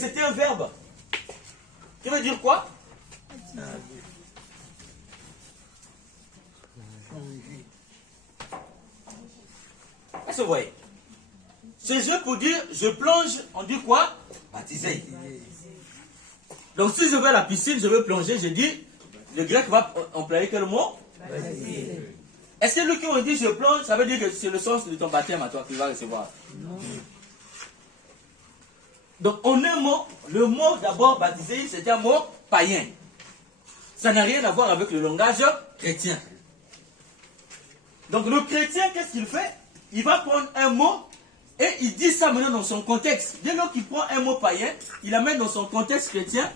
c'était un verbe. Qui veut dire quoi? Est-ce que vous voyez? C'est juste pour dire, je plonge, on dit quoi? Baptiser. Donc si je vais à la piscine, je veux plonger, je dis, le grec va employer quel mot? Baptiser. Est-ce que lui qui on dit je plonge, ça veut dire que c'est le sens de ton baptême à toi qu'il va recevoir? Non. Donc en un mot, le mot d'abord baptiser, c'est un mot païen. Ça n'a rien à voir avec le langage chrétien. Donc le chrétien, qu'est-ce qu'il fait? Il va prendre un mot et il dit ça maintenant dans son contexte. Dès lors qu'il prend un mot païen, il la met dans son contexte chrétien,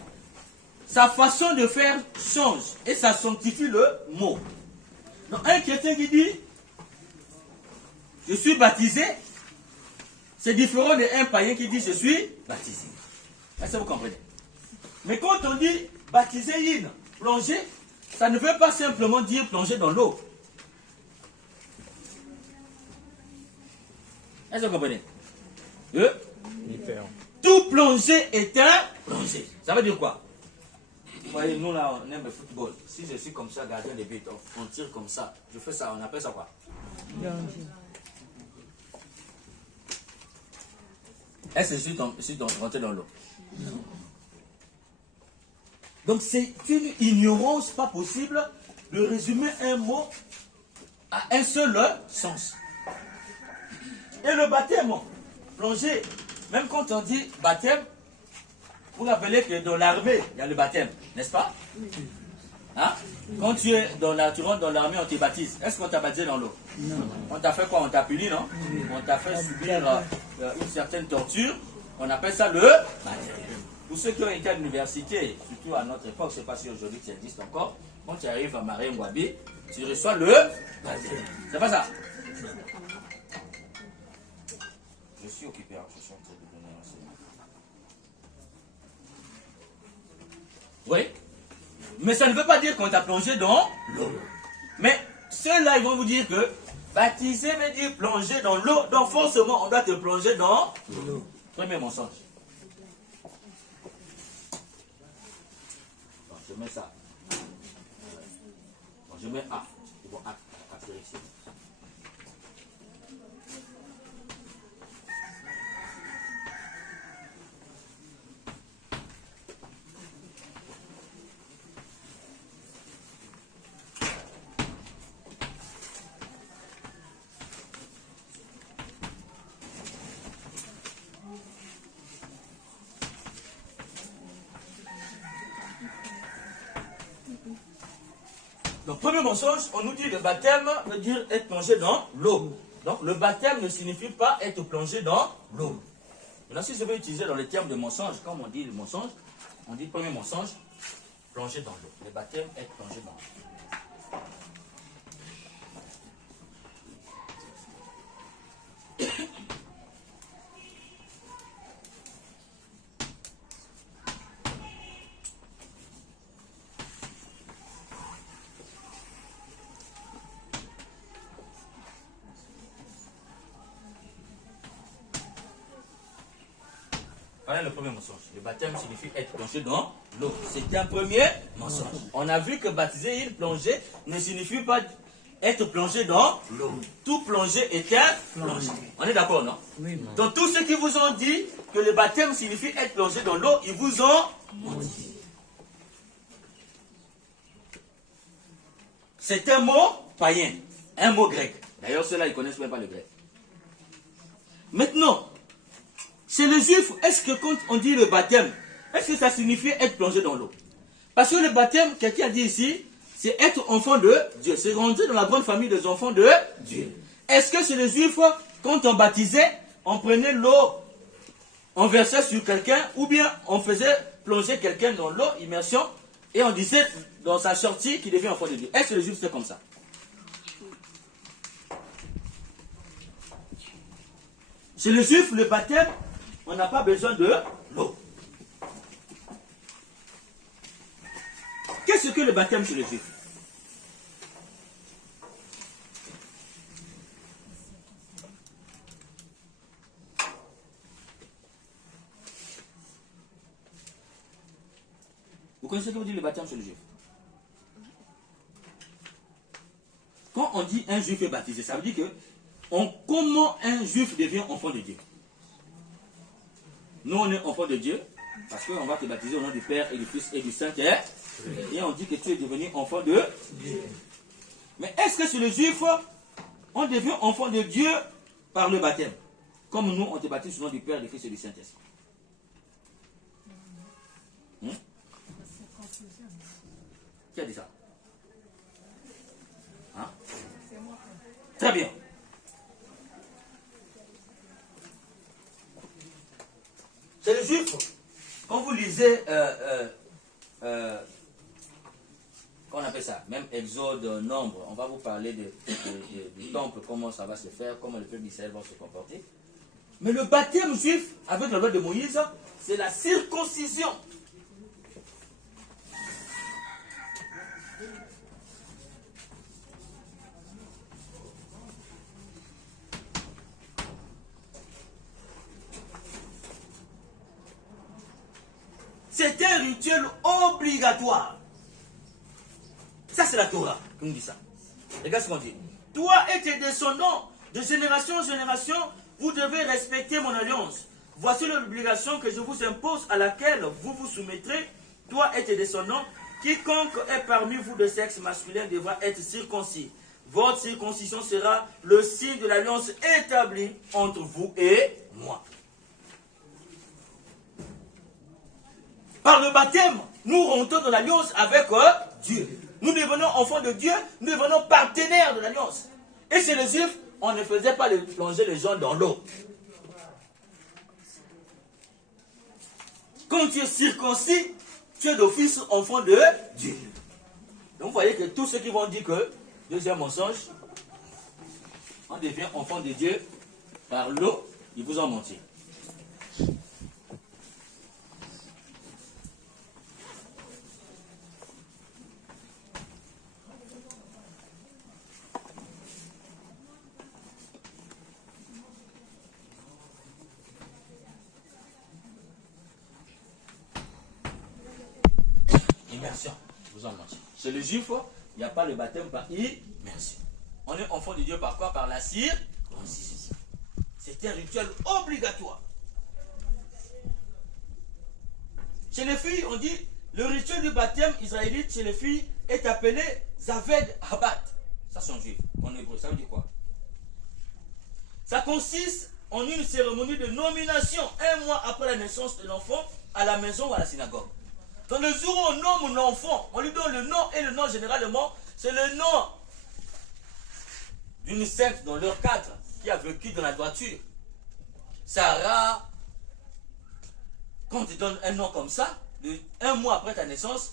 sa façon de faire change et ça sanctifie le mot. Donc un chrétien qui dit je suis baptisé, c'est différent d'un païen qui dit je suis baptisé. Est-ce que vous comprenez? Mais quand on dit baptiser, plonger, ça ne veut pas simplement dire plonger dans l'eau. Est-ce que vous comprenez? Tout plongé est un plongé. Ça veut dire quoi? Vous voyez, nous là, on aime le football. Si je suis comme ça, gardien de but, on tire comme ça. Je fais ça, on appelle ça quoi? Est-ce que je suis rentré dans l'eau? Non. Donc c'est une ignorance pas possible de résumer un mot à un seul sens. Et le baptême, plonger, même quand on dit baptême, vous rappelez que dans l'armée, il y a le baptême, n'est-ce pas? Hein? Quand tu rentres dans l'armée, on te baptise. Est-ce qu'on t'a baptisé dans l'eau? Non. On t'a fait quoi? On t'a puni, non? On t'a fait subir une certaine torture. On appelle ça le baptême. Pour ceux qui ont été à l'université, surtout à notre époque, je ne sais pas si aujourd'hui ça existe encore, quand tu arrives à Marie-Ngwabi, tu reçois le baptême. C'est pas ça? Je suis occupé, je suis en train de donner un enseignement. Oui? Mais ça ne veut pas dire qu'on t'a plongé dans l'eau. Mais ceux-là, ils vont vous dire que baptiser veut dire plonger dans l'eau. Donc forcément, on doit te plonger dans l'eau. Premier mensonge. Bon, je mets ça. Bon, je mets A. Bon, A, ici. Donc, premier mensonge, on nous dit le baptême veut dire être plongé dans l'eau. Donc, le baptême ne signifie pas être plongé dans l'eau. Maintenant, si je veux utiliser dans les termes de mensonge, comme on dit le mensonge, on dit premier mensonge, plonger dans l'eau. Le baptême, être plongé dans l'eau. Voilà le premier mensonge. Le baptême signifie être plongé dans l'eau. C'est un premier mensonge. On a vu que baptiser, plonger, ne signifie pas être plongé dans l'eau. Tout plongé est un plongé. On est d'accord, non? Oui. Donc tous ceux qui vous ont dit que le baptême signifie être plongé dans l'eau, ils vous ont menti. C'est un mot païen, un mot grec. D'ailleurs, ceux-là, ils ne connaissent même pas le grec. Maintenant, chez les juifs, est-ce que quand on dit le baptême, est-ce que ça signifie être plongé dans l'eau? Parce que le baptême, quelqu'un a dit ici, c'est être enfant de Dieu. C'est rentrer dans la grande famille des enfants de Dieu. Est-ce que chez les juifs, quand on baptisait, on prenait l'eau, on versait sur quelqu'un, ou bien on faisait plonger quelqu'un dans l'eau, immersion, et on disait dans sa sortie qu'il devient enfant de Dieu? Est-ce que les juifs c'est comme ça? Chez les juifs, le baptême, on n'a pas besoin de l'eau. Qu'est-ce que le baptême chez les juifs? Vous connaissez ce que veut dire le baptême chez les juifs? Quand on dit un juif est baptisé, ça veut dire que comment un juif devient enfant de Dieu? Nous, on est enfant de Dieu parce qu'on va te baptiser au nom du Père et du Fils et du Saint-Esprit. Et on dit que tu es devenu enfant de Dieu. Mais est-ce que chez les juifs, on devient enfant de Dieu par le baptême? Comme nous, on te baptise au nom du Père, du Fils et du Saint-Esprit. Qui a dit ça? Hein? Très bien. C'est les juifs. Quand vous lisez, qu'on appelle ça, même Exode, Nombre, on va vous parler du temple, comment ça va se faire, comment le peuple d'Israël va se comporter. Mais le baptême juif, avec la loi de Moïse, c'est la circoncision. C'est un rituel obligatoire. Ça, c'est la Torah qui nous dit ça. Regarde ce qu'on dit. Toi et tes descendants, de génération en génération, vous devez respecter mon alliance. Voici l'obligation que je vous impose, à laquelle vous vous soumettrez, toi et tes descendants. Quiconque est parmi vous de sexe masculin devra être circoncis. Votre circoncision sera le signe de l'alliance établie entre vous et moi. Par le baptême, nous rentrons dans l'alliance avec Dieu. Nous devenons enfants de Dieu, nous devenons partenaires de l'alliance. Et chez les Juifs, on ne faisait pas plonger les gens dans l'eau. Quand tu es circoncis, tu es d'office enfant de Dieu. Donc vous voyez que tous ceux qui vont dire que, deuxième mensonge, on devient enfant de Dieu par l'eau, ils vous ont menti. Immersion, vous en mentez. Chez les Juifs, il n'y a pas le baptême par immersion. On est enfant de Dieu par quoi? Par la circoncision. C'est un rituel obligatoire. Chez les filles, on dit, le rituel du baptême israélite chez les filles est appelé Zaved Habat. Ça, c'est en juif, en hébreu. Ça veut dire quoi? Ça consiste en une cérémonie de nomination, un mois après la naissance de l'enfant, à la maison ou à la synagogue. Dans le jour où on nomme l'enfant, on lui donne le nom, et le nom généralement, c'est le nom d'une sainte dans leur cadre qui a vécu dans la droiture. Sarah, quand on te donne un nom comme ça, un mois après ta naissance,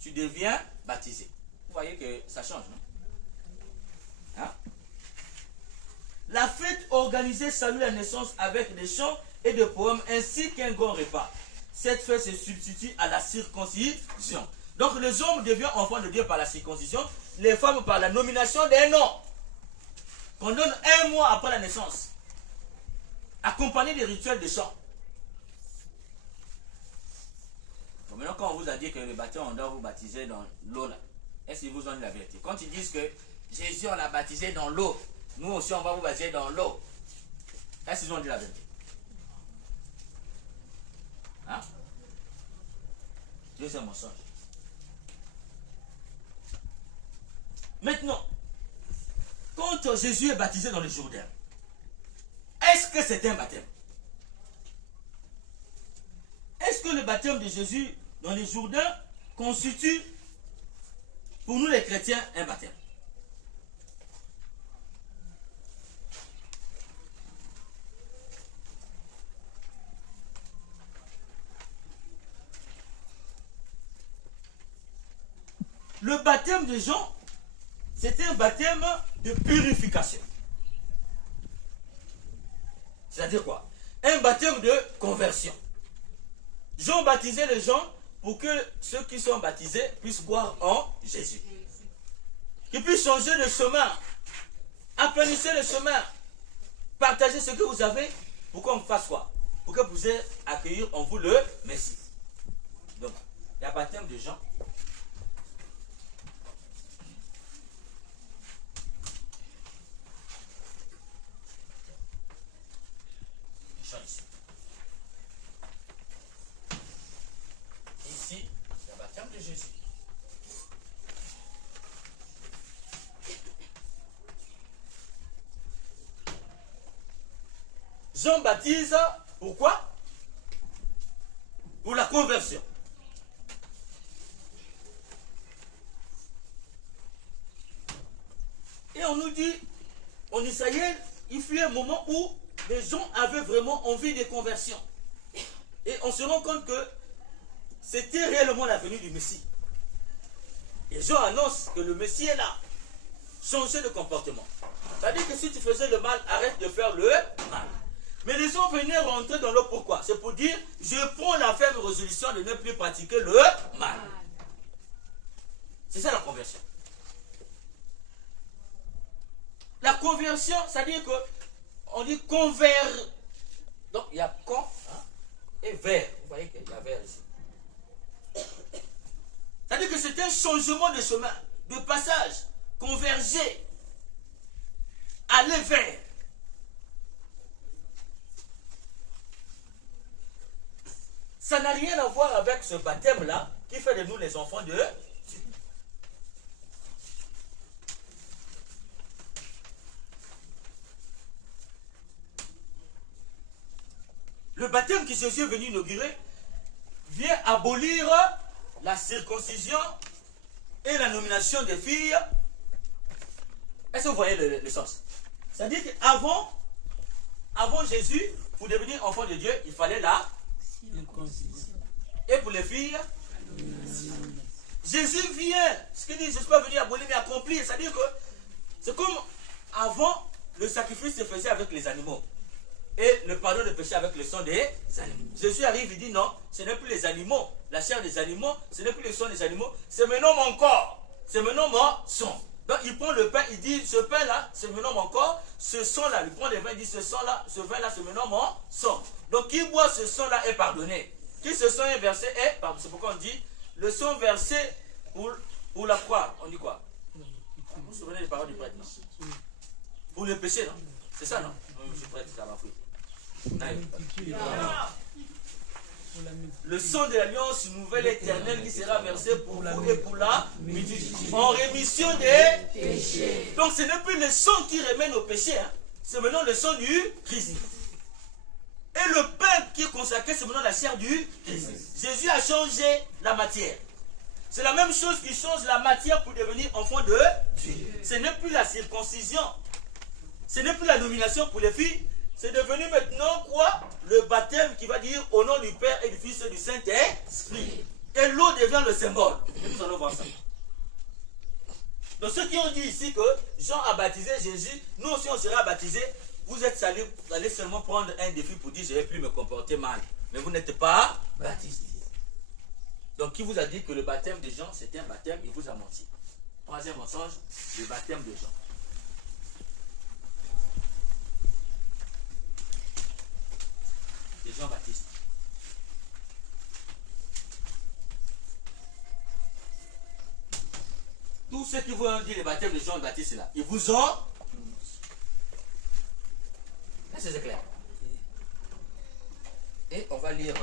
tu deviens baptisé. Vous voyez que ça change, non? Hein? La fête organisée salue la naissance avec des chants et des poèmes ainsi qu'un grand repas. Cette fête se substitue à la circoncision. Donc les hommes deviennent enfants de Dieu par la circoncision, les femmes par la nomination des noms. Qu'on donne un mois après la naissance, accompagné des rituels de chant. Bon, maintenant, quand on vous a dit que le baptême, on doit vous baptiser dans l'eau, là, est-ce qu'ils vous ont dit la vérité? Quand ils disent que Jésus, on l'a baptisé dans l'eau, nous aussi, on va vous baptiser dans l'eau, est-ce qu'ils ont dit la vérité? Hein? Deuxième mensonge. Maintenant, quand Jésus est baptisé dans le Jourdain, est-ce que c'est un baptême? Est-ce que le baptême de Jésus dans le Jourdain constitue pour nous les chrétiens un baptême? Le baptême de Jean, c'était un baptême de purification. C'est-à-dire quoi? Un baptême de conversion. Jean baptisait les gens pour que ceux qui sont baptisés puissent croire en Jésus. Qu'ils puissent changer de chemin. Aplanissez le chemin. Partagez ce que vous avez pour qu'on fasse quoi? Pour que vous puissiez accueillir en vous le Messie. Donc, il n'y a pas baptême de Jean. Jean ici. Ici, c'est le baptême de Jésus. Jean baptise, pourquoi? Pour la conversion. Et on nous dit, en Israël, il fut un moment où les gens avaient vraiment envie de conversion. Et on se rend compte que c'était réellement la venue du Messie. Et Jean annonce que le Messie est là. Changer de comportement. C'est-à-dire que si tu faisais le mal, arrête de faire le mal. Mais les gens venaient rentrer dans le pourquoi. C'est pour dire, je prends la ferme résolution de ne plus pratiquer le mal. C'est ça la conversion. La conversion, c'est-à-dire que on dit convert. Donc il y a con et vers. Vous voyez qu'il y a vers ici. C'est-à-dire que c'est un changement de chemin, de passage, converger, aller vers. Ça n'a rien à voir avec ce baptême-là qui fait de nous les enfants de Dieu. Le baptême que Jésus est venu inaugurer vient abolir la circoncision et la nomination des filles. Est-ce que vous voyez le sens? C'est-à-dire qu'avant Jésus, pour devenir enfant de Dieu, il fallait la circoncision. Et pour les filles, Jésus vient, ce qu'il dit, je ne suis pas venu abolir mais accomplir. C'est-à-dire que c'est comme avant, le sacrifice se faisait avec les animaux. Et le pardon de péché avec le sang des animaux. Jésus arrive, il dit non, ce n'est plus les animaux, la chair des animaux, ce n'est plus le sang des animaux, c'est maintenant mon corps, c'est maintenant mon sang. Donc il prend le pain, il dit ce pain-là, c'est maintenant mon corps, ce sang-là, il prend le vin, il dit ce sang-là, ce vin-là, c'est maintenant mon sang. Donc qui boit ce sang-là est pardonné. Qui ce sang est versé est pardonné. C'est pourquoi on dit le sang versé pour la croix. On dit quoi? Vous vous souvenez des paroles du prêtre, non? Pour le péché, non? C'est ça, non? Je suis prêtre, ça va fouiller. Le sang de l'alliance nouvelle éternelle qui sera versé pour vous et pour la multitude en rémission des péchés. Donc ce n'est plus le sang qui remet nos péchés, hein. C'est maintenant le sang du Christ. Et le pain qui est consacré, c'est maintenant la chair du Christ. Jésus a changé la matière. C'est la même chose qui change la matière pour devenir enfant de Dieu. Ce n'est plus la circoncision. Ce n'est plus la nomination pour les filles. C'est devenu maintenant quoi? Le baptême qui va dire au nom du Père et du Fils et du Saint-Esprit. Et l'eau devient le symbole. Et nous allons voir ça. Donc ceux qui ont dit ici que Jean a baptisé Jésus, nous aussi on sera baptisés. Vous êtes allés, vous allez seulement prendre un défi pour dire je ne vais plus me comporter mal. Mais vous n'êtes pas baptisés. Donc qui vous a dit que le baptême de Jean c'était un baptême? Il vous a menti. Troisième mensonge, le baptême de Jean. De Jean-Baptiste. Tous ceux qui vous ont dit le baptême de Jean-Baptiste là, ils vous ont. Est-ce que c'est clair? Et on va lire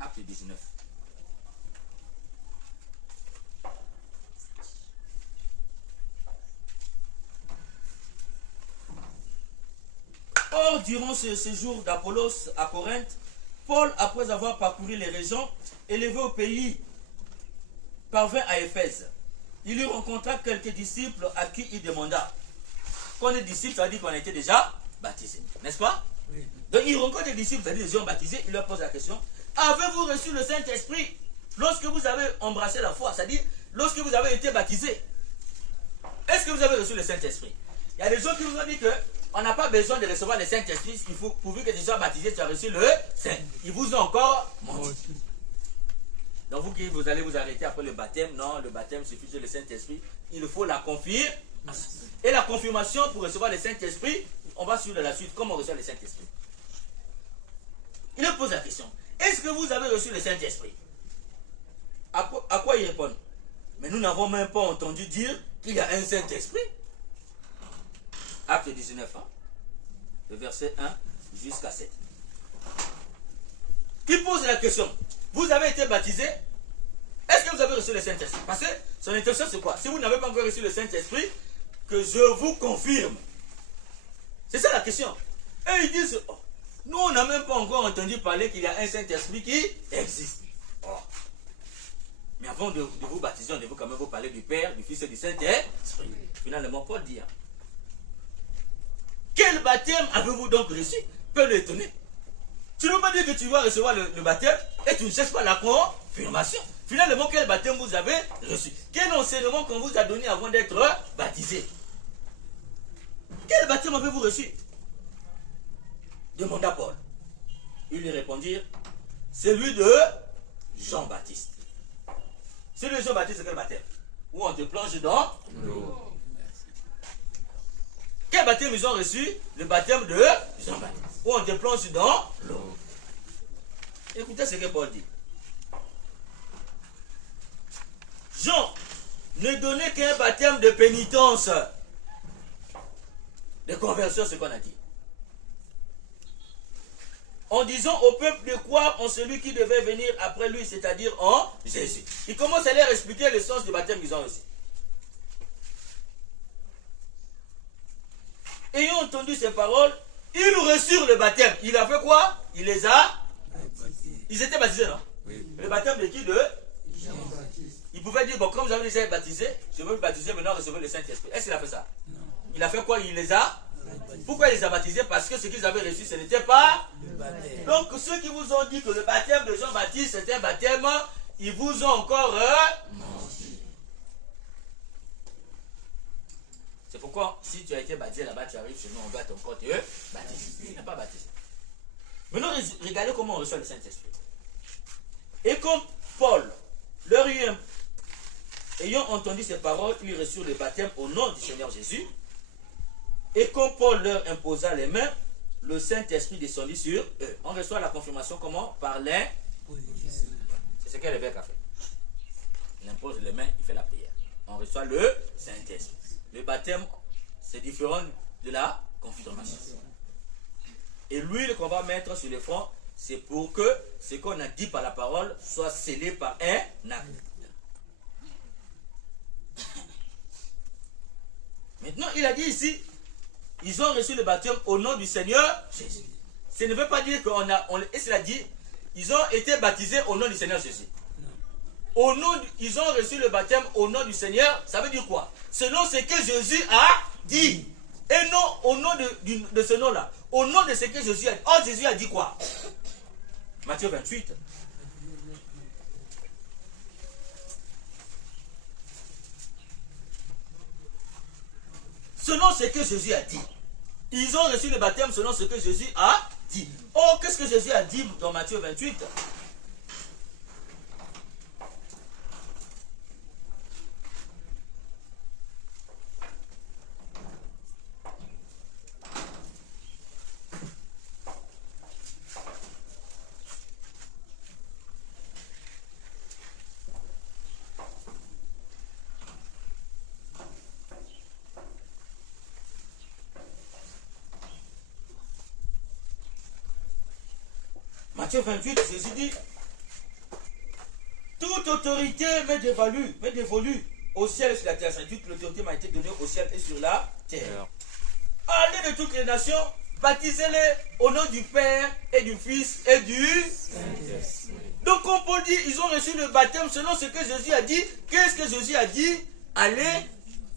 Acte 19. Or, durant ce séjour d'Apollos à Corinthe, Paul, après avoir parcouru les régions, élevé au pays, parvint à Éphèse. Il y rencontra quelques disciples à qui il demanda. Quand on est disciple, ça veut dire qu'on a été déjà baptisé. N'est-ce pas? Oui. Donc il rencontre des disciples, c'est-à-dire des gens baptisés, il leur pose la question. Avez-vous reçu le Saint-Esprit lorsque vous avez embrassé la foi? C'est-à-dire, lorsque vous avez été baptisé. Est-ce que vous avez reçu le Saint-Esprit? Il y a des gens qui vous ont dit que on n'a pas besoin de recevoir le Saint-Esprit, il faut, pourvu que tu sois baptisé, tu as reçu le Saint. Ils vous ont encore menti. Donc vous qui vous allez vous arrêter après le baptême, non, le baptême suffit de le Saint-Esprit, il faut la confirmation. Et la confirmation pour recevoir le Saint-Esprit, on va suivre la suite, comment on reçoit le Saint-Esprit. Il leur pose la question. Est-ce que vous avez reçu le Saint-Esprit? À quoi ils répondent? Mais nous n'avons même pas entendu dire qu'il y a un Saint-Esprit. Acte 19, hein, le verset 1 jusqu'à 7. Il pose la question. Vous avez été baptisé? Est-ce que vous avez reçu le Saint-Esprit? Parce que son intention c'est quoi? Si vous n'avez pas encore reçu le Saint-Esprit, que je vous confirme. C'est ça la question. Et ils disent, oh, nous on n'a même pas encore entendu parler qu'il y a un Saint-Esprit qui existe. Oh. Mais avant de vous baptiser, on devait quand même vous parler du Père, du Fils et du Saint-Esprit. Finalement, Paul dit, quel baptême avez-vous donc reçu? Peut l'étonner. Tu ne peux pas dire que tu vas recevoir le baptême et tu ne cherches pas la confirmation. Finalement, quel baptême vous avez reçu? Quel enseignement qu'on vous a donné avant d'être baptisé? Quel baptême avez-vous reçu? Demanda Paul. Ils lui répondirent, celui de Jean-Baptiste. Celui de Jean-Baptiste, c'est quel baptême? Où on te plonge dans l'eau. Quel baptême ils ont reçu? Le baptême de Jean-Baptiste. Où on te plonge dans l'eau. Écoutez ce que Paul dit. Jean ne donnait qu'un baptême de pénitence, de conversion, ce qu'on a dit. En disant au peuple de croire en celui qui devait venir après lui, c'est-à-dire en Jésus. Il commence à leur expliquer le sens du baptême qu'ils ont reçu. Ayant entendu ces paroles, ils reçurent le baptême. Il a fait quoi? Il les a baptisés. Ils étaient baptisés, non? Oui. Le baptême de qui? De Jean-Baptiste. Il pouvait dire, bon, comme vous avez déjà été baptisé, je veux me baptiser, maintenant recevez le Saint-Esprit. Est-ce qu'il a fait ça? Non. Il a fait quoi? Il les a baptisés. Pourquoi il les a baptisés? Parce que ce qu'ils avaient reçu, ce n'était pas le baptême. Donc, ceux qui vous ont dit que le baptême de Jean-Baptiste c'était un baptême, ils vous ont encore menti. C'est pourquoi, si tu as été baptisé là-bas, tu arrives chez nous, on doit encore te baptiser. Tu n'es pas baptisé. Maintenant, regardez comment on reçoit le Saint-Esprit. Et comme Paul leur ayant entendu ces paroles, ils reçurent le baptême au nom du Seigneur Jésus. Et comme Paul leur imposa les mains, le Saint-Esprit descendit sur eux. On reçoit la confirmation comment? Par l'imposition. C'est ce que l'évêque a fait. Il impose les mains, il fait la prière. On reçoit le Saint-Esprit. Le baptême, c'est différent de la confirmation. Et l'huile qu'on va mettre sur le front, c'est pour que ce qu'on a dit par la parole soit scellé par un acte. Maintenant, il a dit ici, ils ont reçu le baptême au nom du Seigneur Jésus. Ça ne veut pas dire et cela dit, ils ont été baptisés au nom du Seigneur Jésus. Ils ont reçu le baptême au nom du Seigneur, ça veut dire quoi? Selon ce que Jésus a dit. Et non au nom de ce nom-là. Au nom de ce que Jésus a dit. Oh, Jésus a dit quoi? Matthieu 28. Selon ce que Jésus a dit. Ils ont reçu le baptême selon ce que Jésus a dit. Oh, qu'est-ce que Jésus a dit dans Matthieu 28? Matthieu 28, Jésus dit, toute autorité m'est dévolue au ciel et sur la terre. Toute l'autorité m'a été donnée au ciel et sur la terre. Allez de toutes les nations, baptisez-les au nom du Père et du Fils et du Saint-Esprit. Donc comme Paul dit, ils ont reçu le baptême selon ce que Jésus a dit. Qu'est-ce que Jésus a dit? Allez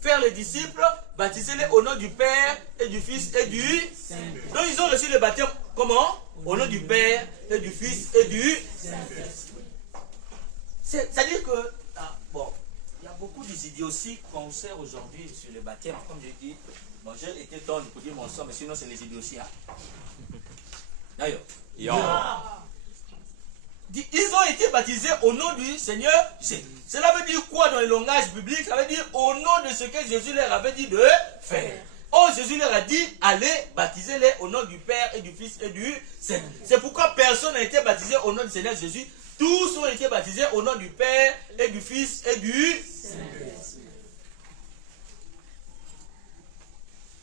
faire les disciples, baptisez-les au nom du Père et du Fils et du Saint-Esprit. Donc ils ont reçu le baptême comment? Au nom du Père et du Fils et du Saint-Esprit. C'est-à-dire que, il y a beaucoup d'idioties qu'on sert aujourd'hui sur le baptême. Comme je dis, bon, j'ai été tendre pour dire mon sang, mais sinon c'est les idioties. D'ailleurs, ils ont été baptisés au nom du Seigneur Jésus. Cela veut dire quoi dans le langage biblique? Ça veut dire au nom de ce que Jésus leur avait dit de faire. Oh, Jésus leur a dit, allez, baptisez-les au nom du Père et du Fils et du Saint. C'est pourquoi personne n'a été baptisé au nom du Seigneur Jésus. Tous ont été baptisés au nom du Père et du Fils et du Saint.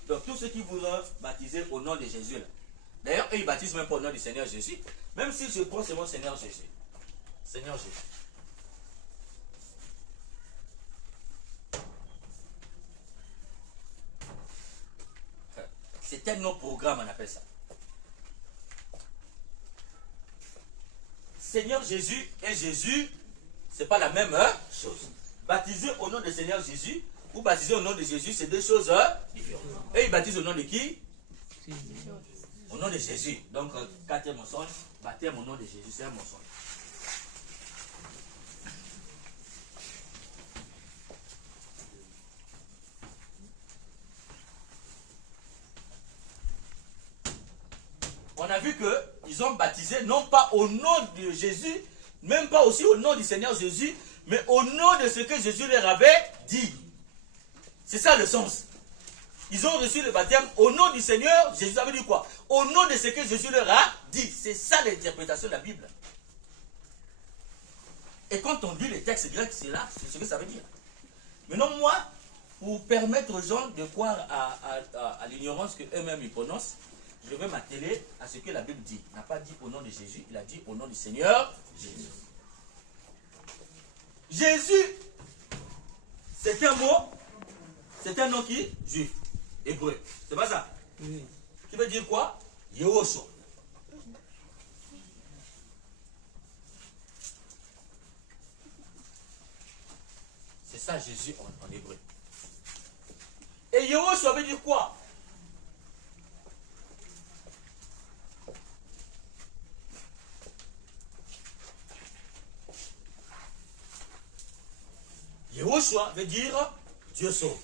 Donc tous ceux qui voudront baptiser au nom de Jésus, là. D'ailleurs, eux, ils baptisent même pas au nom du Seigneur Jésus. Même si je prends seulement Seigneur Jésus. Seigneur Jésus. C'est un autre programme, on appelle ça. Seigneur Jésus et Jésus, c'est pas la même chose. Baptiser au nom de Seigneur Jésus ou baptiser au nom de Jésus, c'est deux choses différentes. Et ils baptisent au nom de qui? Au nom de Jésus. Donc, quatrième mensonge, baptême au nom de Jésus, c'est un mensonge. On a vu qu'ils ont baptisé non pas au nom de Jésus, même pas aussi au nom du Seigneur Jésus, mais au nom de ce que Jésus leur avait dit. C'est ça le sens. Ils ont reçu le baptême au nom du Seigneur Jésus. Ça veut dire quoi? Au nom de ce que Jésus leur a dit. C'est ça l'interprétation de la Bible. Et quand on lit les textes grecs, c'est là, c'est ce que ça veut dire. Maintenant, moi, pour permettre aux gens de croire à l'ignorance qu'eux-mêmes ils prononcent, je vais m'atteler à ce que la Bible dit. Il n'a pas dit au nom de Jésus, il a dit au nom du Seigneur Jésus. Jésus, c'est un mot, c'est un nom qui? Juif, hébreu. C'est pas ça? Oui. Qui veut dire quoi? Yehoshua. C'est ça Jésus en hébreu. Et Yehoshua veut dire quoi? Yehoshua veut dire Dieu sauve.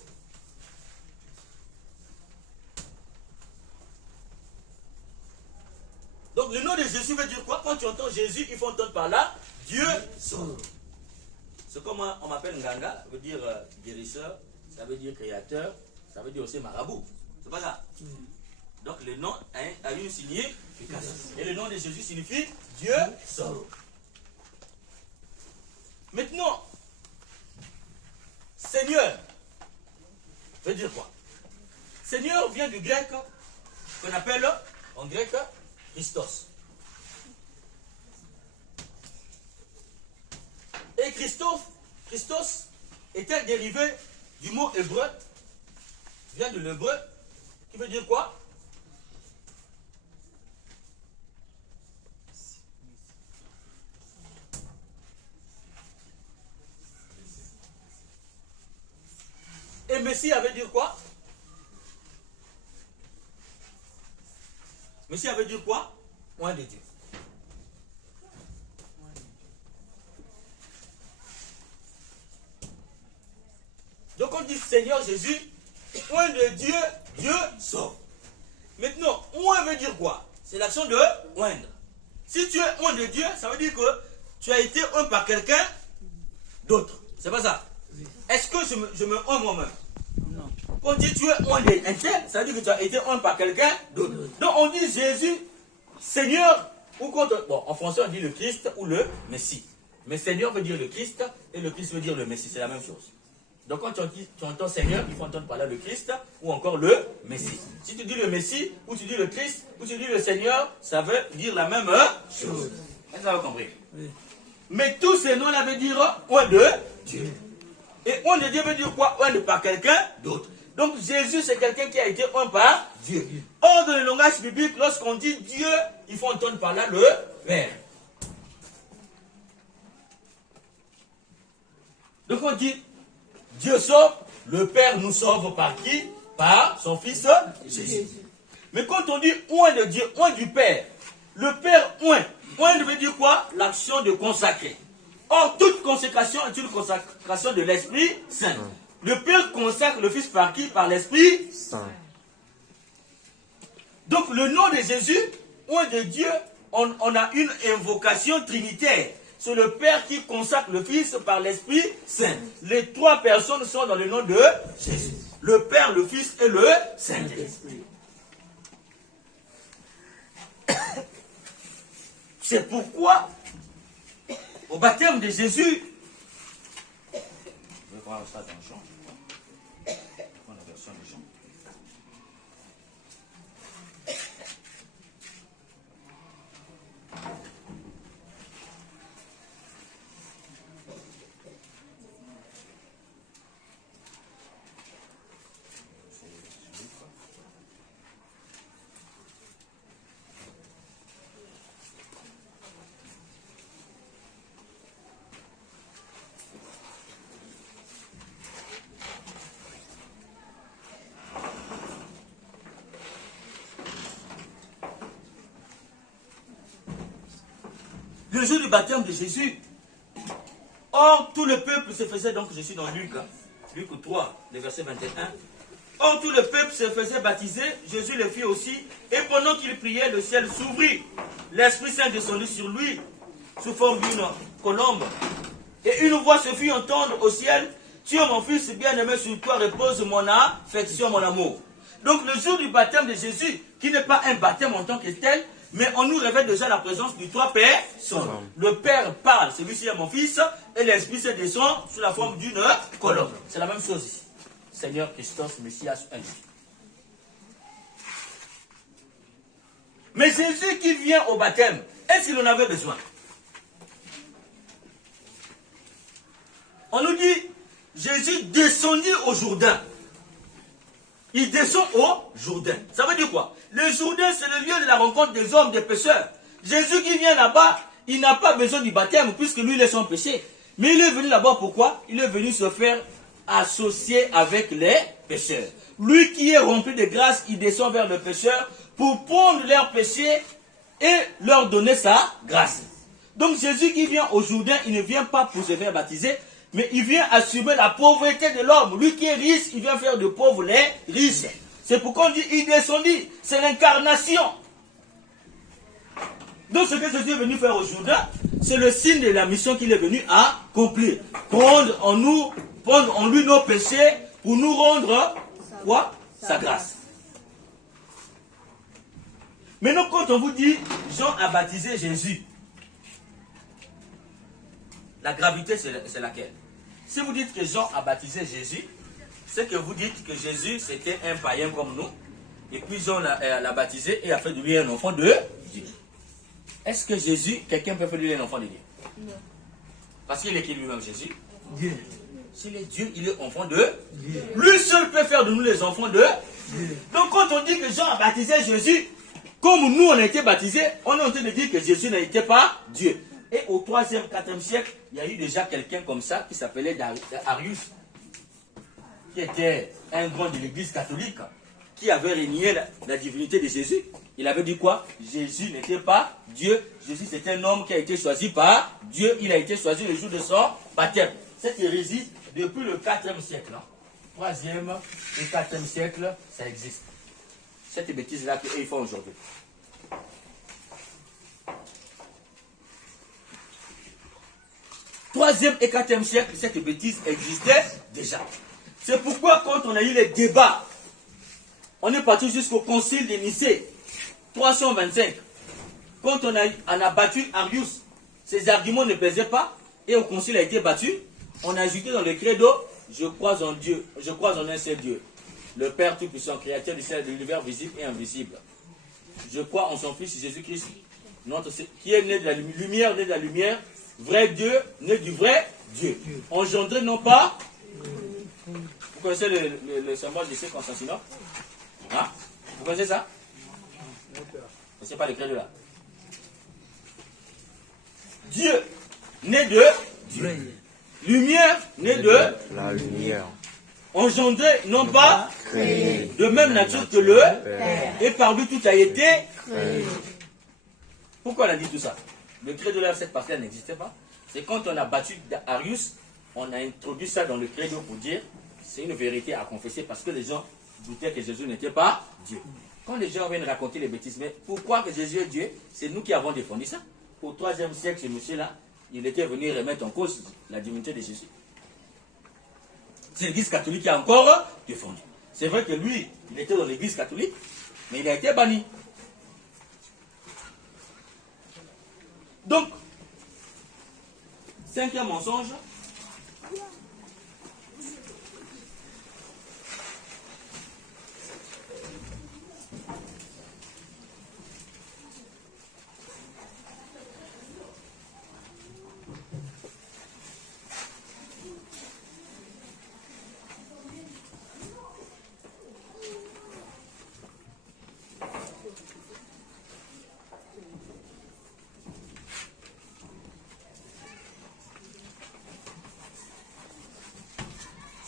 Donc le nom de Jésus veut dire quoi? Quand tu entends Jésus, il faut entendre par là Dieu sauve. C'est comme on m'appelle Nganga, ça veut dire guérisseur, ça veut dire créateur, ça veut dire aussi marabout. C'est pas ça? Donc le nom a une signification. Et le nom de Jésus signifie Dieu sauve. Maintenant, Seigneur veut dire quoi? Seigneur vient du grec qu'on appelle en grec Christos. Et Christos était dérivé du mot hébreu, vient de l'hébreu, qui veut dire quoi? Et Messie avait dit quoi? Messie avait dit quoi? Oint de Dieu. Donc on dit Seigneur Jésus, oint de Dieu, Dieu sauve. Maintenant, oint veut dire quoi? C'est l'action de oindre. Si tu es oint de Dieu, ça veut dire que tu as été oint par quelqu'un d'autre. C'est pas ça? Est-ce que je me oins moi-même? Non. Quand on dit tu es oint d'un tel, ça veut dire que tu as été oint par quelqu'un d'autre. Donc on dit Jésus, Seigneur, ou quand bon, en français on dit le Christ ou le Messie. Mais Seigneur veut dire le Christ et le Christ veut dire le Messie, c'est la même chose. Donc quand tu entends Seigneur, il faut entendre par là le Christ ou encore le Messie. Si tu dis le Messie, ou tu dis le Christ, ou tu dis le Seigneur, ça veut dire la même chose. Est-ce que vous avez compris? Oui. Mais tous ces noms-là veulent dire oint de Dieu. Et oint de Dieu veut dire quoi? Oint par quelqu'un d'autre. Donc Jésus, c'est quelqu'un qui a été oint par Dieu. Or, dans le langage biblique, lorsqu'on dit Dieu, il faut entendre par là le Père. Donc on dit Dieu sauve, le Père nous sauve par qui? Par son Fils Jésus. Mais quand on dit oint de Dieu, oint du Père, le Père oint. Oint veut dire quoi? L'action de consacrer. Or, toute consécration est une consécration de l'Esprit Saint. Le Père consacre le Fils par qui? Par l'Esprit Saint. Donc, le nom de Jésus, oint de Dieu, on a une invocation trinitaire. C'est le Père qui consacre le Fils par l'Esprit Saint. Les trois personnes sont dans le nom de Jésus. le Père, le Fils et le Saint-Esprit. C'est pourquoi, au baptême de Jésus, je vais voir ça dans Jean. Dans la version de Jean. Le jour du baptême de Jésus, or tout le peuple se faisait, donc je suis dans Luc, Luc 3, le verset 21. Or tout le peuple se faisait baptiser, Jésus le fit aussi, et pendant qu'il priait, le ciel s'ouvrit. L'Esprit Saint descendit sur lui, sous forme d'une colombe. Et une voix se fit entendre au ciel, tu es mon fils bien-aimé, sur toi repose mon affection, mon amour. Donc le jour du baptême de Jésus, qui n'est pas un baptême en tant que tel, mais on nous révèle déjà la présence du trois personnes. Le Père parle, celui-ci est mon fils, et l'Esprit se descend sous la forme d'une colombe. C'est la même chose ici. Seigneur Christos, Messias, un Dieu. Mais Jésus qui vient au baptême, est-ce qu'il en avait besoin? On nous dit, Jésus descendit au Jourdain. Il descend au Jourdain. Ça veut dire quoi? Le Jourdain, c'est le lieu de la rencontre des hommes, des pécheurs. Jésus qui vient là-bas, il n'a pas besoin du baptême, puisque lui, il est sans péché. Mais il est venu là-bas, pourquoi? Il est venu se faire associer avec les pécheurs. Lui qui est rempli de grâce, il descend vers le pécheur pour prendre leurs péchés et leur donner sa grâce. Donc Jésus qui vient au Jourdain, il ne vient pas pour se faire baptiser, mais il vient assumer la pauvreté de l'homme. Lui qui est riche, il vient faire de pauvres les riches. C'est pourquoi on dit il descendit. C'est l'incarnation. Donc ce que Jésus est venu faire au Jourdain, c'est le signe de la mission qu'il est venu accomplir. Prendre en lui nos péchés pour nous rendre quoi? Sa grâce. Maintenant, quand on vous dit Jean a baptisé Jésus, la gravité, c'est laquelle? Si vous dites que Jean a baptisé Jésus, c'est que vous dites que Jésus, c'était un païen comme nous, et puis Jean l'a baptisé et a fait de lui un enfant de Dieu. Est-ce que Jésus, quelqu'un peut faire de lui un enfant de Dieu? Non. Parce qu'il est qui lui-même, Jésus? Dieu. S'il est Dieu, il est enfant de Dieu. Lui seul peut faire de nous les enfants de Dieu. Donc quand on dit que Jean a baptisé Jésus, comme nous on a été baptisés, on est en train de dire que Jésus n'était pas Dieu. Et au 3e, 4e siècle, il y a eu déjà quelqu'un comme ça qui s'appelait Arius, qui était un grand de l'église catholique, qui avait renié la divinité de Jésus. Il avait dit quoi? Jésus n'était pas Dieu. Jésus c'était un homme qui a été choisi par Dieu. Il a été choisi le jour de son baptême. Cette hérésie, depuis le 4e siècle, 3e et 4e siècle, ça existe. Cette bêtise-là qu'ils font aujourd'hui. Troisième et 4e siècle, cette bêtise existait déjà. C'est pourquoi quand on a eu les débats, on est parti jusqu'au concile de Nicée, 325. Quand on a battu Arius, ses arguments ne pesaient pas, et au concile a été battu, on a ajouté dans le credo, je crois en Dieu, je crois en un seul Dieu, le Père Tout-Puissant, créateur du ciel et de l'univers visible et invisible. Je crois en son Fils Jésus-Christ, qui est né de la lumière, né de la lumière, vrai Dieu, né du vrai Dieu. Engendré non pas. Vous connaissez le symbole de ce Constantinople? Hein? Vous connaissez ça? Ce n'est pas le credo là. Dieu, né de Dieu. Lumière, né de la lumière. Engendré, non pas Créé. De même nature que le Père. Et par lui tout a été Créé. Pourquoi on a dit tout ça? Le credo là, cette partie-là n'existait pas. C'est quand on a battu Arius, on a introduit ça dans le credo pour dire c'est une vérité à confesser parce que les gens doutaient que Jésus n'était pas Dieu. Quand les gens viennent raconter les bêtises, mais pourquoi que Jésus est Dieu? C'est nous qui avons défendu ça. Au 3e siècle, ce monsieur-là, il était venu remettre en cause la divinité de Jésus. C'est l'Église catholique qui a encore défendu. C'est vrai que lui, il était dans l'église catholique, mais il a été banni. Donc, cinquième mensonge.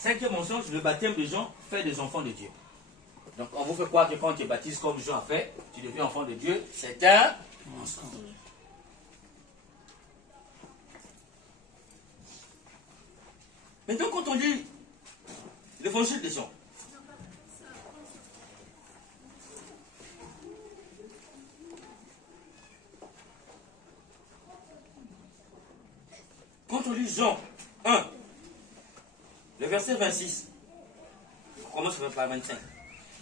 Cinquième mensonge, le baptême de Jean fait des enfants de Dieu. Donc on vous fait croire que quand tu es baptisé comme Jean a fait, tu deviens enfant de Dieu. C'est un mensonge. Maintenant quand on lit l'évangile de Jean, quand on lit Jean 1, le verset 26, on commence par 25.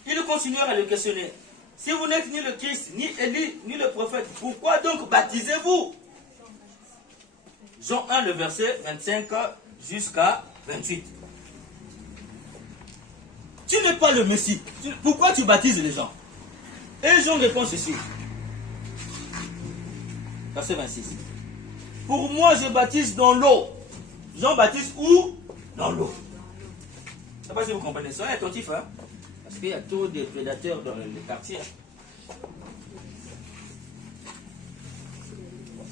Il continuera à le questionner. Si vous n'êtes ni le Christ, ni Élie, ni le prophète, pourquoi donc baptisez-vous? Jean 1, le verset 25 jusqu'à 28. Tu n'es pas le Messie. Pourquoi tu baptises les gens? Et Jean répond ceci. Verset 26. Pour moi, je baptise dans l'eau. Jean baptise où? Dans l'eau. Je ne sais pas si vous comprenez. Soyez attentifs, hein? Parce qu'il y a trop de prédateurs dans les quartiers.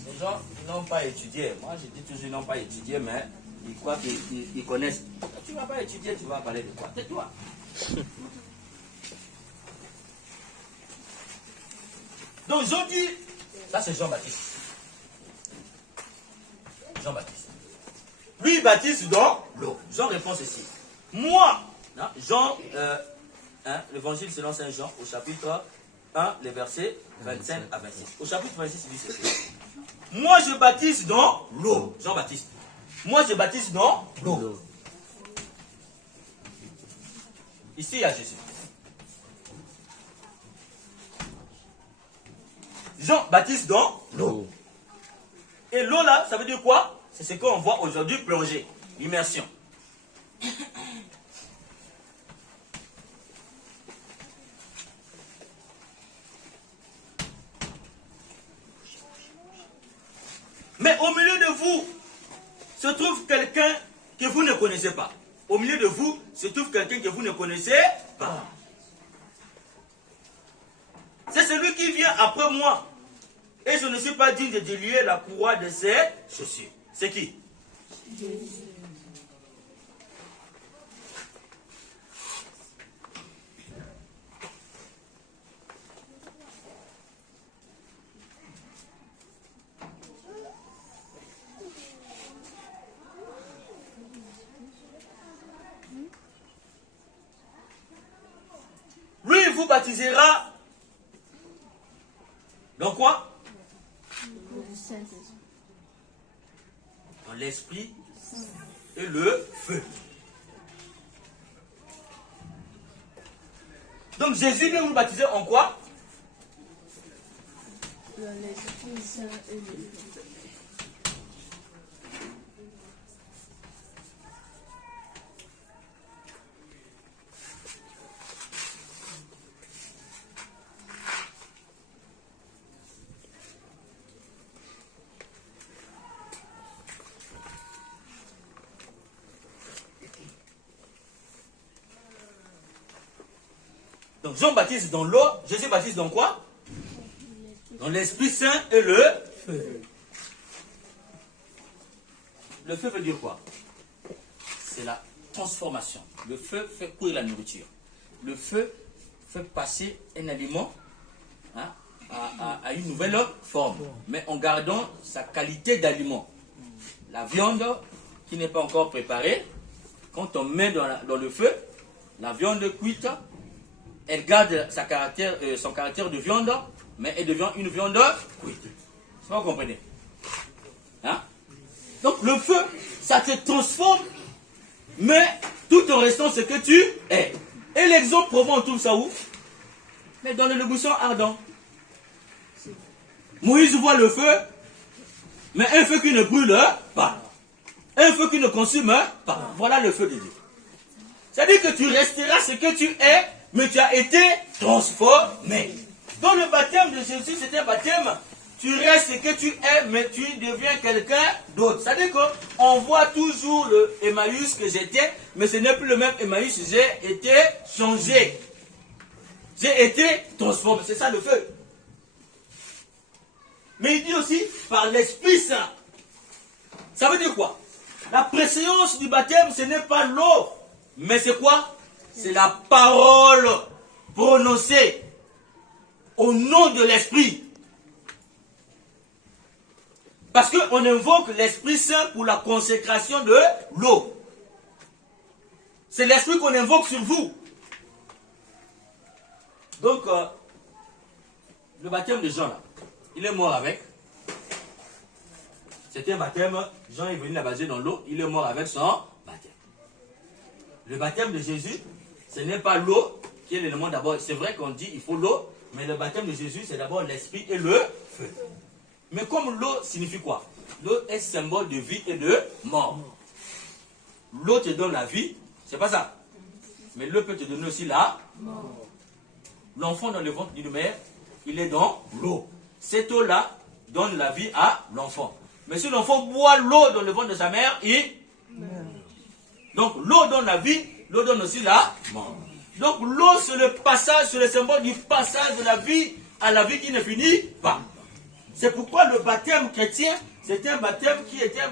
Ces gens, ils n'ont pas étudié. Moi, je dis toujours, ils n'ont pas étudié, mais ils croient qu'ils connaissent. Tu ne vas pas étudier, tu vas parler de quoi? Tais-toi. Donc, Jean dit, ça c'est Jean-Baptiste. Jean-Baptiste. Lui, il baptise dans l'eau. Jean répond ceci. Moi, hein, Jean, l'évangile selon Saint Jean, au chapitre 1, les versets 25 à 26. Au chapitre 26, il dit ceci. Moi, je baptise dans l'eau. Jean-Baptiste. Moi, je baptise dans l'eau. Ici, il y a Jésus. Jean baptise dans l'eau. Et l'eau là, ça veut dire quoi? C'est ce qu'on voit aujourd'hui plonger. L'immersion. Mais au milieu de vous se trouve quelqu'un que vous ne connaissez pas. Au milieu de vous se trouve quelqu'un que vous ne connaissez pas. C'est celui qui vient après moi. Et je ne suis pas digne de délier la courroie de ses chaussures. C'est qui? Jésus. Lui, il vous baptisera dans quoi? Dans l'esprit et le feu. Donc Jésus vient vous baptiser en quoi? Dans l'esprit saint et le feu. Donc Jean baptise dans l'eau, Jésus baptise dans quoi? Dans l'Esprit Saint et le feu. Le feu veut dire quoi? C'est la transformation. Le feu fait cuire la nourriture. Le feu fait passer un aliment, hein, à une nouvelle forme, mais en gardant sa qualité d'aliment. La viande qui n'est pas encore préparée, quand on met dans le feu, la viande cuite, elle garde son caractère de viande, mais elle devient une viande cuite. C'est pas vous comprenez? Hein? Donc le feu, ça te transforme, mais tout en restant ce que tu es. Et l'exemple probant, on trouve ça où? Mais dans le buisson ardent. Moïse voit le feu, mais un feu qui ne brûle pas. Un feu qui ne consume pas. Voilà le feu de Dieu. C'est-à-dire que tu resteras ce que tu es, mais tu as été transformé. Dans le baptême de Jésus, c'est un baptême, tu restes ce que tu es, mais tu deviens quelqu'un d'autre. C'est-à-dire qu'on voit toujours le Emmaüs que j'étais, mais ce n'est plus le même Emmaüs, j'ai été changé. J'ai été transformé. C'est ça le feu. Mais il dit aussi par l'Esprit Saint. Ça veut dire quoi? La préséance du baptême, ce n'est pas l'eau. Mais c'est quoi? C'est la parole prononcée au nom de l'Esprit. Parce qu'on invoque l'Esprit Saint pour la consécration de l'eau. C'est l'Esprit qu'on invoque sur vous. Donc, le baptême de Jean, là, il est mort avec. C'était un baptême, Jean est venu la baser dans l'eau, il est mort avec son baptême. Le baptême de Jésus, ce n'est pas l'eau qui est l'élément d'abord. C'est vrai qu'on dit il faut l'eau, mais le baptême de Jésus, c'est d'abord l'esprit et le feu. Mais comme l'eau signifie quoi? L'eau est symbole de vie et de mort. L'eau te donne la vie, c'est pas ça. Mais l'eau peut te donner aussi la mort. L'enfant dans le ventre d'une mère, il est dans l'eau. Cette eau-là donne la vie à l'enfant. Mais si l'enfant boit l'eau dans le ventre de sa mère, il meurt. Donc l'eau donne la vie, l'eau donne aussi la mort. Donc l'eau c'est le passage, c'est le symbole du passage de la vie à la vie qui ne finit pas. C'est pourquoi le baptême chrétien, c'est un baptême qui était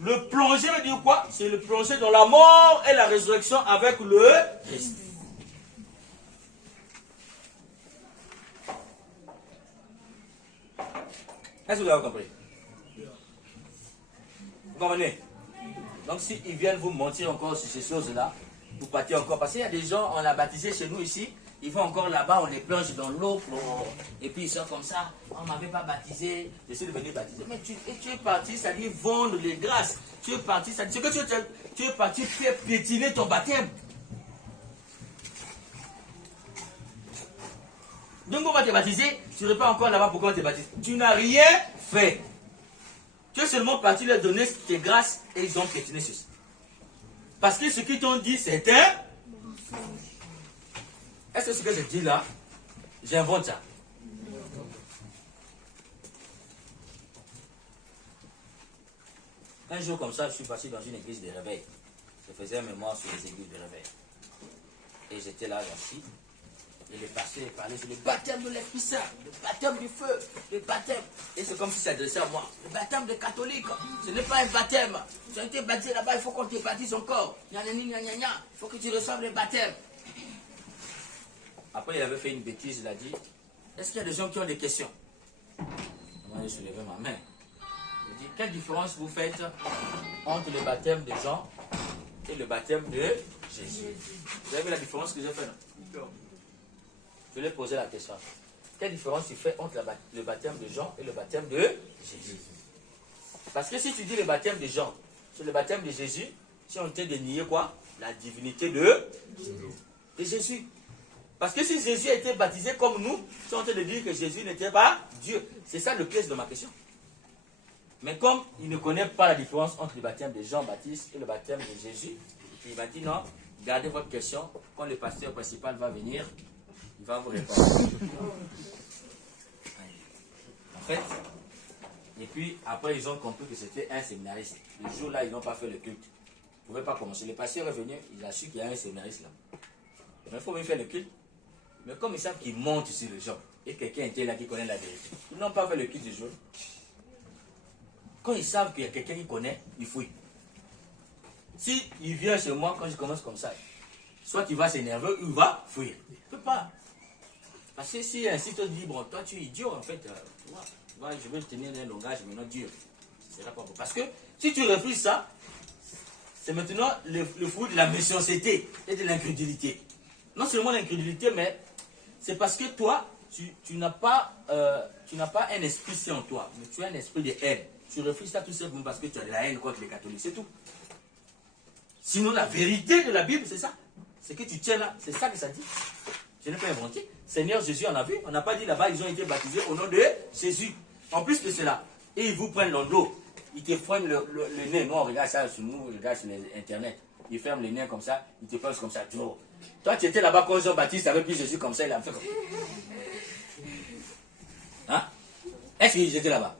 le plongé, veut dire quoi? C'est le plongé dans la mort et la résurrection avec le Christ. Est-ce que vous avez compris? Vous comprenez? Donc s'ils viennent vous mentir encore sur ces choses-là, vous partez encore. Parce qu'il y a des gens, on l'a baptisé chez nous ici, ils vont encore là-bas, on les plonge dans l'eau, et puis ils sont comme ça, on ne m'avait pas baptisé, je suis devenu baptisé. Mais tu es parti, ça dit vendre les grâces. Tu es parti, ça dit ce que tu es parti faire piétiner ton baptême. Donc on va te baptiser, tu ne pas encore là-bas pourquoi on te baptise. Tu n'as rien fait. Tu es seulement parti leur donner tes grâces et ils ont piétiné ceci. Parce que ce qu'ils t'ont dit, c'est un... Est-ce que ce que je dis là, j'invente ça? Un jour comme ça, je suis passé dans une église de réveil. Je faisais un mémoire sur les églises de réveil. Et j'étais là, assis. Et le pasteur parlait sur le baptême de l'Esprit Saint, le baptême du feu, le baptême. Et c'est comme si ça s'adressait à moi. Le baptême des catholiques, ce n'est pas un baptême. Tu as été baptisé là-bas, il faut qu'on te baptise encore. Il faut que tu reçoives le baptême. Après, il avait fait une bêtise, il a dit, est-ce qu'il y a des gens qui ont des questions? Moi, j'ai soulevé ma main. Il dit, quelle différence vous faites entre le baptême de Jean et le baptême de Jésus? Vous avez vu la différence que j'ai faite? Je lui ai posé la question. Quelle différence tu fais entre le baptême de Jean et le baptême de Jésus? Parce que si tu dis le baptême de Jean, c'est le baptême de Jésus, si on te déniait quoi? La divinité de Jésus. Parce que si Jésus a été baptisé comme nous, si on te dit que Jésus n'était pas Dieu. C'est ça le piège de ma question. Mais comme il ne connaît pas la différence entre le baptême de Jean-Baptiste et le baptême de Jésus, il m'a dit non, gardez votre question. Quand le pasteur principal va venir, il va vous répondre. En fait, et puis après ils ont compris que c'était un séminariste. Le jour-là, ils n'ont pas fait le culte. Ils ne pouvaient pas commencer. Le pasteur est venu, il a su qu'il y a un séminariste là. Mais il faut bien faire le culte. Mais comme ils savent qu'ils montent sur les gens, et quelqu'un était là qui connaît la vérité, ils n'ont pas fait le culte du jour. Quand ils savent qu'il y a quelqu'un qui connaît, ils fouillent. Si il vient chez moi quand je commence comme ça, soit il va s'énerver ou il va fuir. Il ne peut pas. Parce que si ainsi te dit, bon, toi tu es idiot en fait, je vais tenir un langage maintenant dur. C'est là pas bon. Parce que si tu refuses ça, c'est maintenant le fruit de la méchanceté et de l'incrédulité. Non seulement l'incrédulité, mais c'est parce que toi, tu n'as pas un esprit saint en toi, mais tu as un esprit de haine. Tu refuses ça tout simplement parce que tu as de la haine contre les catholiques, c'est tout. Sinon, la vérité de la Bible, c'est ça. Ce que tu tiens là, c'est ça que ça dit. Je n'ai pas inventé. Seigneur Jésus en a vu. On n'a pas dit là-bas, ils ont été baptisés au nom de Jésus. En plus de cela, et ils vous prennent dans l'eau. Ils te ferment le nez. Nous, on regarde ça sur nous, on regarde sur Internet. Ils ferment les nez comme ça, ils te passent comme ça. Toi, tu étais là-bas quand Jean-Baptiste avait pris Jésus comme ça, il a fait comme ça. Hein? Est-ce qu'ils étaient là-bas?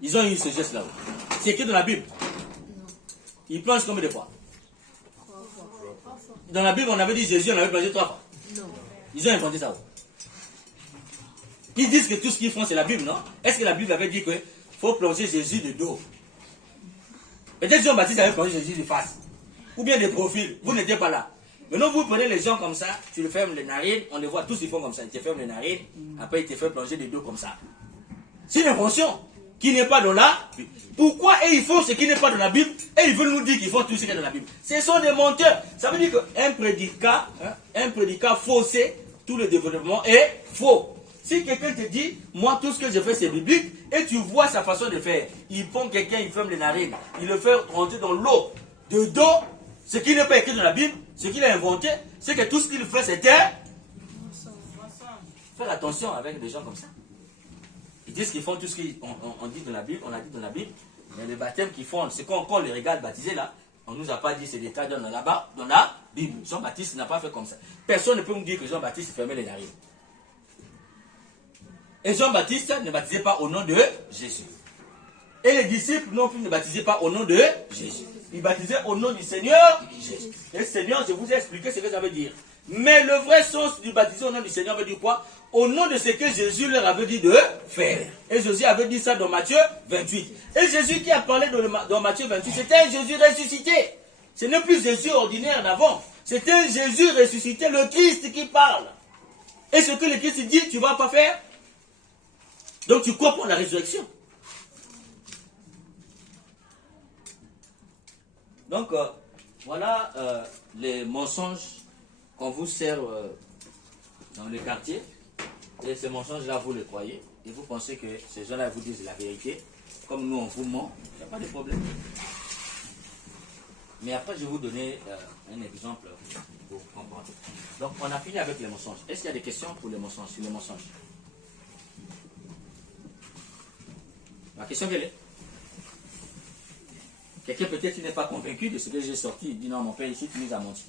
Ils ont eu ce geste là-bas. C'est écrit dans la Bible. Ils plongent combien de fois? Dans la Bible, on avait dit Jésus, on avait plongé 3 fois. Non. Ils ont inventé ça. Ils disent que tout ce qu'ils font, c'est la Bible, non? Est-ce que la Bible avait dit qu'il faut plonger Jésus de dos? Peut-être Jean-Baptiste avait plongé Jésus de face. Ou bien de profil. Vous n'étiez pas là. Maintenant, vous prenez les gens comme ça, tu le fermes les narines, on les voit tous, ils font comme ça. Ils te ferment les narines, après ils te font plonger de dos comme ça. C'est une invention qui n'est pas dans la Bible. Pourquoi ils font ce qui n'est pas dans la Bible et ils veulent nous dire qu'ils font tout ce qui est dans la Bible? Ce sont des menteurs. Ça veut dire qu'un prédicat faussé, tout le développement est faux. Si quelqu'un te dit, moi tout ce que je fais c'est biblique, et tu vois sa façon de faire, il prend quelqu'un, il ferme les narines, il le fait rentrer dans l'eau, de dos, ce qui n'est pas écrit dans la Bible, ce qu'il a inventé, c'est que tout ce qu'il fait c'était... Faire attention avec des gens comme ça. Ils disent qu'ils font tout ce qu'on dit dans la Bible, on a dit dans la Bible, mais les baptêmes qu'ils font, c'est quand on les regarde baptisés là, on ne nous a pas dit ces détails dans la Bible. Jean-Baptiste n'a pas fait comme ça. Personne ne peut nous dire que Jean-Baptiste fermait les narines. Et Jean-Baptiste ne baptisait pas au nom de Jésus. Et les disciples non plus ne baptisaient pas au nom de Jésus. Ils baptisaient au nom du Seigneur Jésus. Et Seigneur, je vous ai expliqué ce que ça veut dire. Mais le vrai sens du baptisé au nom du Seigneur veut dire quoi? Au nom de ce que Jésus leur avait dit de faire. Et Jésus avait dit ça dans Matthieu 28. Et Jésus qui a parlé dans Matthieu 28, c'était un Jésus ressuscité. Ce n'est plus Jésus ordinaire d'avant. C'est un Jésus ressuscité, le Christ qui parle. Et ce que le Christ dit, tu ne vas pas faire. Donc tu crois pour la résurrection. Donc voilà les mensonges qu'on vous sert dans le quartier. Et ces mensonges-là, vous les croyez. Et vous pensez que ces gens-là vous disent la vérité. Comme nous, on vous ment. Il n'y a pas de problème. Mais après, je vais vous donner un exemple pour comprendre. Donc, on a fini avec les mensonges. Est-ce qu'il y a des questions pour les mensonges, sur les mensonges? La question, quelle est? Quelqu'un peut-être qui n'est pas convaincu de ce que j'ai sorti. Il dit non, mon père, ici, tu nous as menti.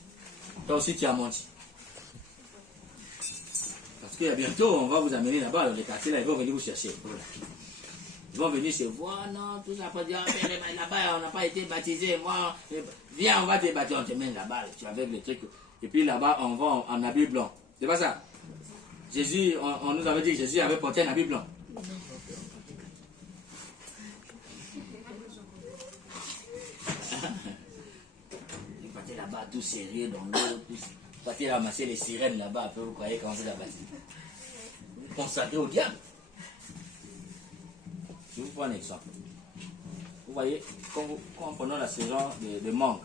Toi aussi, tu as menti. Parce que bientôt, on va vous amener là-bas, dans les quartiers, là, ils vont venir vous chercher. Ils vont venir se voir, non, tout ça, pour dire, là-bas, on n'a pas été baptisé, moi, viens, on va te baptiser, on te mène là-bas, tu avec les trucs. Et puis là-bas, on va en habit blanc. C'est pas ça? Jésus, on nous avait dit que Jésus avait porté un habit blanc. Il partait là-bas, tout sérieux dans l'eau, tout partait ramasser les sirènes là-bas, après vous croyez comment vous la baptiser. Vous consacrez au diable. Je vous prends un exemple. Vous voyez, quand prenons la saison de mangue,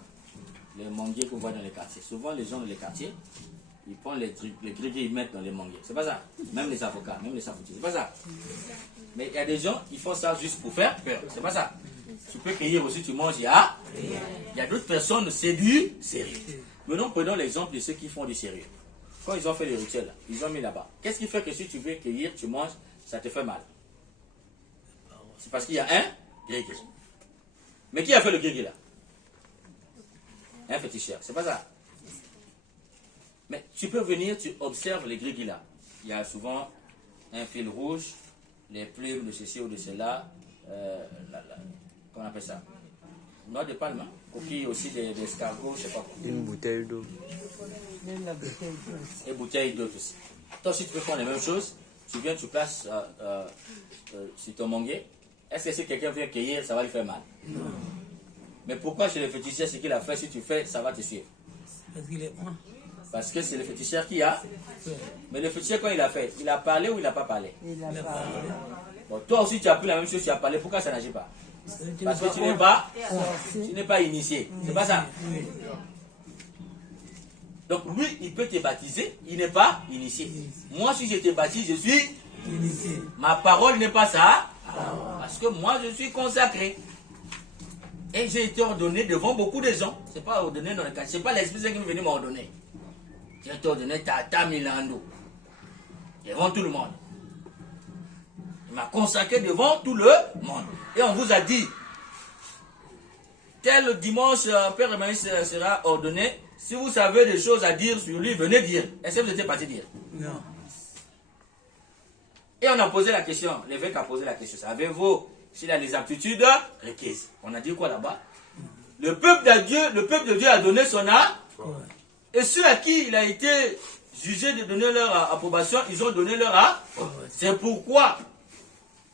les manguiers que vous voyez dans les quartiers, souvent les gens dans les quartiers, ils prennent les gris-gris, ils mettent dans les manguiers. C'est pas ça. Même les avocats, même les savetiers, c'est pas ça. Mais il y a des gens qui font ça juste pour faire peur. C'est pas ça. Tu peux cueillir aussi, tu manges, il y a d'autres personnes, c'est du sérieux. Maintenant, prenons l'exemple de ceux qui font du sérieux. Quand ils ont fait les rituels, là, ils ont mis là-bas. Qu'est-ce qui fait que si tu veux cueillir, tu manges, ça te fait mal? C'est parce qu'il y a un gris-gris. Mais qui a fait le gris-gris là? Un féticheur, c'est pas ça. Mais tu peux venir, tu observes les gris-gris là. Il y a souvent un fil rouge, les plumes de ceci ou de cela, comment on appelle ça? Noix de palme, hein? Coquille aussi d'escargot, je sais pas quoi. Une bouteille d'eau. Et bouteille d'eau aussi. Toi aussi tu peux faire les mêmes choses. Tu viens, tu places sur ton manguier. Est-ce que si quelqu'un vient cueillir, ça va lui faire mal? Non. Mais pourquoi chez le féticheur, ce qu'il a fait, si tu fais, ça va te suivre? Parce que c'est le féticheur qui a. Mais le féticheur, quand il a fait, il a parlé ou il n'a pas parlé? Il a parlé. Bon, toi aussi, tu as pris la même chose, tu as parlé. Pourquoi ça n'agit pas? Parce que tu n'es pas initié. C'est pas ça? Donc lui, il peut te baptiser, il n'est pas initié. Moi, si je te baptise, je suis initié. Ma parole n'est pas ça. Parce que moi, je suis consacré. Et j'ai été ordonné devant beaucoup de gens. Ce n'est pas ordonné dans le cas. Ce n'est pas l'Esprit Saint qui est venu m'ordonner. qui a été ordonné Tata Milando devant tout le monde. Il m'a consacré devant tout le monde. Et on vous a dit, tel dimanche, Père Emmaüs sera ordonné. Si vous savez des choses à dire sur lui, venez dire. Est-ce que vous étiez parti dire? Non. Et on a posé la question, l'évêque a posé la question. Savez-vous s'il a les aptitudes requises? On a dit quoi là-bas? Le peuple de Dieu a donné son âme. Et ceux à qui il a été jugé de donner leur approbation, ils ont donné leur âme. C'est pourquoi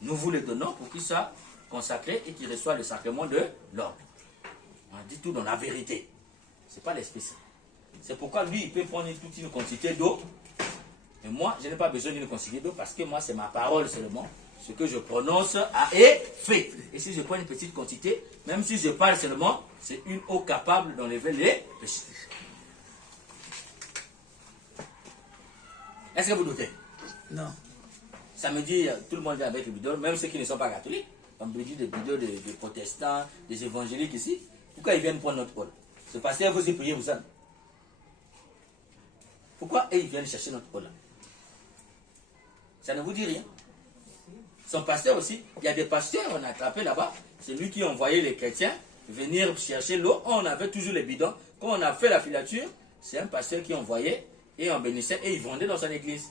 nous vous le donnons pour qu'il soit consacré et qu'il reçoive le sacrement de l'ordre. On dit tout dans la vérité. Ce n'est pas l'esprit. C'est pourquoi lui, il peut prendre toute une quantité d'eau. Mais moi, je n'ai pas besoin d'une quantité d'eau parce que moi, c'est ma parole seulement. Ce que je prononce a effet. Et si je prends une petite quantité, même si je parle seulement, c'est une eau capable d'enlever les péchés. Est-ce que vous doutez? Non. Samedi, tout le monde est avec le bidon, même ceux qui ne sont pas catholiques. On me dit des bidons des protestants, des évangéliques ici. Pourquoi ils viennent prendre notre eau? C'est parce que vous y priez, vous savez. Pourquoi ils viennent chercher notre eau là? Ça ne vous dit rien. Son pasteur aussi, il y a des pasteurs, on a attrapé là-bas, c'est lui qui envoyait les chrétiens venir chercher l'eau. On avait toujours les bidons. Quand on a fait la filature, c'est un pasteur qui envoyait et on bénissait et il vendait dans son église.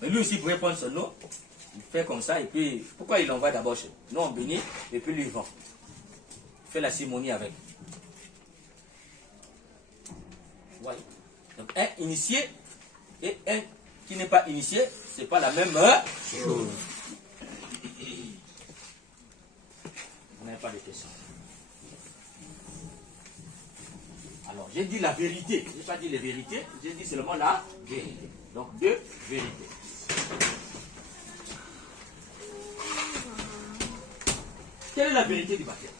Mais lui aussi il pouvait prendre son eau, il fait comme ça et puis pourquoi il l'envoie d'abord chez nous? Nous on bénit et puis lui il vend. Il fait la cérémonie avec. Voyez. Donc un initié et un qui n'est pas initié, c'est pas la même chose. On n'a pas de questions. Alors, j'ai dit la vérité. Je n'ai pas dit les vérités, j'ai dit seulement la vérité. Donc, deux vérités. Quelle est la vérité du baptême?